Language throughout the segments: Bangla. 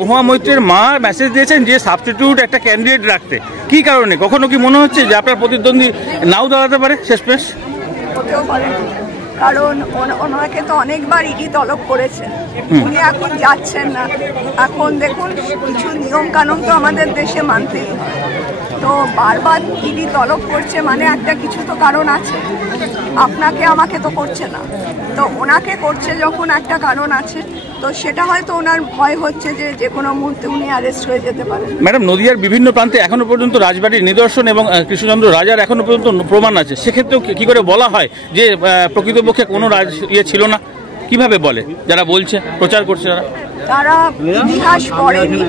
মহুয়া মৈত্রের মা মেসেজ দিয়েছেন যে সাবস্টিটিউট একটা ক্যান্ডিডেট রাখতে, কি কারণে? কখনো কি মনে হচ্ছে যে আপনার প্রতিদ্বন্দ্বী নাও দাঁড়াতে পারে শেষমেশ? হতেও পারে, কারণ ওনাকে তো অনেকবার ইডি তলব করেছে, উনি এখন যাচ্ছেন না। এখন দেখুন, কিছু নিয়ম কানুন তো আমাদের দেশে মানতেই হয়, তো বারবার ইডি তলব করছে মানে একটা কিছু তো কারণ আছে। আপনাকে আমাকে তো করছে না, তো ওনাকে করছে যখন একটা কারণ আছে, তো সেটা হয়তো ওনার ভয় হচ্ছে যে যে কোনো মুহূর্তে উনি অ্যারেস্ট হয়ে যেতে পারেন। ম্যাডাম, নদিয়ার বিভিন্ন প্রান্তে এখনো পর্যন্ত রাজবাড়ির নিদর্শন এবং কৃষ্ণচন্দ্র রাজার এখনো পর্যন্ত প্রমাণ আছে, সেক্ষেত্রেও কি করে বলা হয় যে প্রকৃতপক্ষে কোনো ইয়ে ছিল না? কিভাবে বলে যারা বলছে, প্রচার করছে তারা ইতিহাস পড়েনি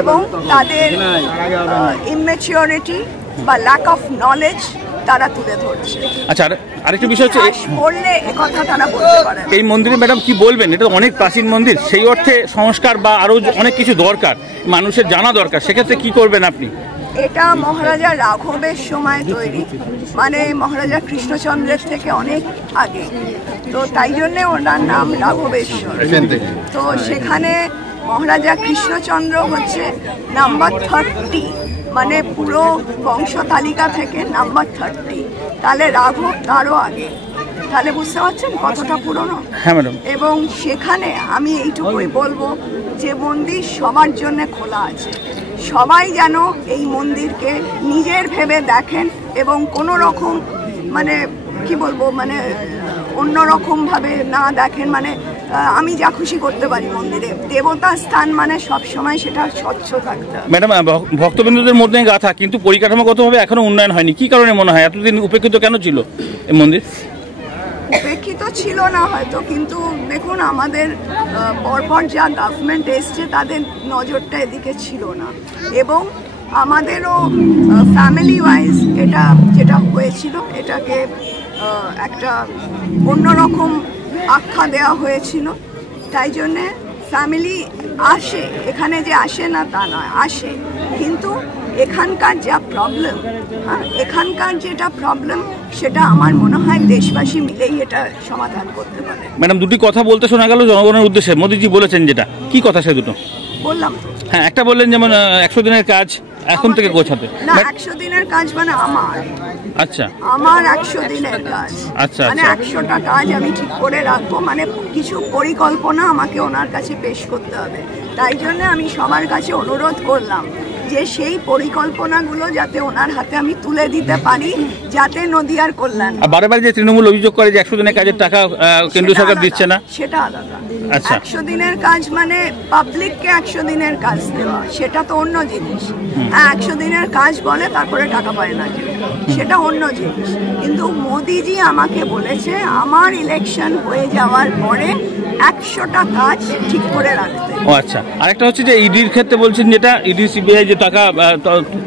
এবং তাদের ইম্যাচিউরিটি বা ল্যাক অফ নলেজ তারা তুলে ধরছে। আচ্ছা, আরেকটা বিষয় হচ্ছে বললে কথা তারা বলতে পারে। এই মন্দিরে ম্যাডাম কি বলবেন, এটা অনেক প্রাচীন মন্দির, সেই অর্থে সংস্কার বা আরো অনেক কিছু দরকার, মানুষের জানা দরকার, সেক্ষেত্রে কি করবেন আপনি? এটা মহারাজা রাঘবের সময় তৈরি, মানে মহারাজা কৃষ্ণচন্দ্রের থেকে অনেক আগে, তো তাই জন্য ওনার নাম রাঘবেশ্বর। তো সেখানে মহারাজা কৃষ্ণচন্দ্র হচ্ছে নাম্বার 30, মানে পুরো বংশ তালিকা থেকে নাম্বার 30, তাহলে রাঘব তারও আগে। তাহলে বুঝতে পারছেন কতটা পুরনো। হ্যাঁ ম্যাডাম। এবং সেখানে আমি এইটুকুই বলবো যে মন্দির সবার জন্য খোলা আছে, সবাই যেন এই মন্দিরকে নিজের ভেবে দেখেন এবং কোনো রকম মানে কি বলবো, মানে অন্যরকম ভাবে না দেখেন। মানে আমি যা খুশি করতে পারি মন্দিরে, দেবতার স্থান মানে সবসময় সেটা স্বচ্ছ থাকতে হবে। ম্যাডাম, ভক্তবৃন্দদের মধ্যে গাথা, কিন্তু পরিকাঠামোগতভাবে এখনো উন্নয়ন হয়নি, কি কারণে মনে হয় এতদিন উপেক্ষিত কেন ছিল এই মন্দির? উপেক্ষিত ছিল না হয়তো, কিন্তু দেখুন আমাদের পরপর যা গভর্নমেন্ট এসছে তাদের নজরটা এদিকে ছিল না, এবং আমাদেরও ফ্যামিলি ওয়াইজ এটা যেটা হয়েছিল এটাকে একটা অন্যরকম আখ্যা দেওয়া হয়েছিল। তাই জন্যে ফ্যামিলি আসে, এখানে যে আসে না তা নয়, আসে, কিন্তু এখানকার যা প্রবলেম, এখানকার যেটা প্রবলেম সেটা আমার মনে হয় দেশবাসী মিলেই এটা সমাধান করতে পারে। ম্যাডাম, দুটি কথা বলতে শোনা গেল জনগণের উদ্দেশ্যে, মোদিজি বলেছেন যেটা, কি কথা সে দুটো? বললাম হ্যাঁ, একটা বললেন যেমন 100 দিনের কাজ এখন থেকে গোছাতে। না, 100 দিনের কাজ মানে আমার, আচ্ছা, আমার 100 দিনের কাজ, আচ্ছা, মানে 100টা কাজ আমি ঠিক করে রাখবো, মানে কিছু পরিকল্পনা আমাকে ওনার কাছে পেশ করতে হবে। তাই জন্য আমি সবার কাছে অনুরোধ করলাম যে সেই পরিকল্পনাগুলো যাতে ওনার হাতে আমি তুলে দিতে পারি, যাতে নদিয়ার কল্যাণ। বারে বারে যে তৃণমূল অভিযোগ করে যে 100 দিনের কাজের টাকা কেন্দ্র সরকার দিচ্ছে না, সেটা আলাদা। আচ্ছা, 100 দিনের কাজ মানে পাবলিককে 100 দিনের কাজ দেওয়া, সেটা তো অন্য জিনিস। 100 দিনের কাজ বলে তারপরে টাকা পায় না, সেটা অন্য জিনিস। কিন্তু মোদিজি আমাকে বলেছে আমার ইলেকশন হয়ে যাওয়ার পরে 100টা কাজ ঠিক করে রাখতে। ও আচ্ছা, আরেকটা হচ্ছে যে ইডির ক্ষেত্রে বলছেন যেটা ইডি সিবিআই যে টাকা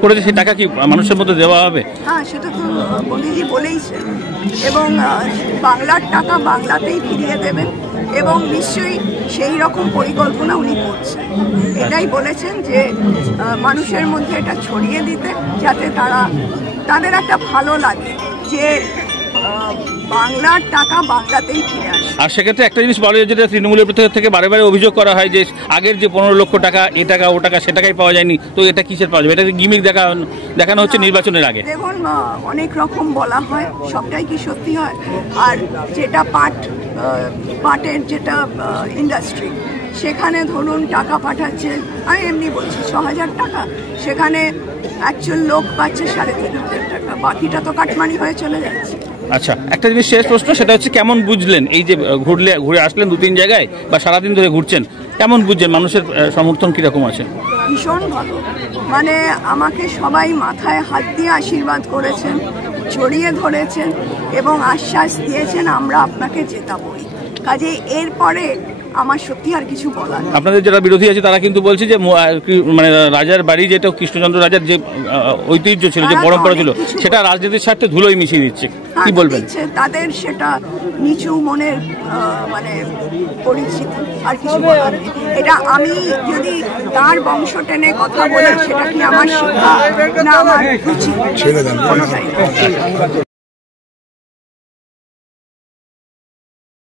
করেছে সেই টাকা কি মানুষের মধ্যে দেওয়া হবে? হ্যাঁ, সেটা তো মোদিজি বলেইছে, এবং বাংলার টাকা বাংলাতেই ফিরিয়ে দেবেন, এবং নিশ্চয়ই সেই রকম পরিকল্পনা উনি করছেন। এটাই বলেছেন যে মানুষের মধ্যে এটা ছড়িয়ে দিতে, যাতে তাদের একটা ভালো লাগে যে বাংলার টাকা বাংলাতেই ফিরে আসে। আর সেক্ষেত্রে একটা জিনিস বলা যায়, যেটা তৃণমূলের থেকে বারে বারে অভিযোগ করা হয় যে আগের যে 15 লক্ষ টাকা, এ টাকা ও টাকা, সে টাকাই পাওয়া যায়নি, তো এটা কিসের পাওয়া যাবে? এটা গিমিক দেখানো হচ্ছে নির্বাচনের আগে। দেখুন, অনেক রকম বলা হয়, সবটাই কি সত্যি হয়? আর যেটা পাটের যেটা ইন্ডাস্ট্রি, সেখানে ধরুন টাকা পাঠাচ্ছে, আমি এমনি বলছি 6000 টাকা, সেখানে অ্যাকচুয়াল লোক পাচ্ছে 3500 টাকা, বাকিটা তো কাটমানি হয়ে চলে যাচ্ছে। আচ্ছা, একটা জিনিস শেষ প্রশ্ন, সেটা হচ্ছে কেমন বুঝলেন এই যে ঘুরে আসলেন 2-3 জায়গায় বা সারাদিন ধরে ঘুরছেন, কেমন বুঝছেন মানুষের সমর্থন কিরকম আছে? ভীষণ ভালো, মানে আমাকে সবাই মাথায় হাত দিয়ে আশীর্বাদ করেছেন, জড়িয়ে ধরেছেন এবং আশ্বাস দিয়েছেন আমরা আপনাকে জেতাবই। কাজে এরপরে আমার সত্যি আর কিছু বলার। আপনাদের যারা বিরোধী আছে তারা কিন্তু বলছে যে মানে রাজার বাড়ি, যেটা কৃষ্ণচন্দ্র রাজার যে ঐতিহ্য ছিল, যে পরম্পরা ছিল, সেটা রাজনীতির স্বার্থে ধুলোই মিশিয়ে দিচ্ছে, কি বলবেন? তাদের সেটা নিচু মনের মানে পরিচিতি, আর কিছু বলার নেই। এটা আমি যদি তার বংশ টেনে কথা বলি, সেটা কি আমার শিক্ষা না আমার রুচি?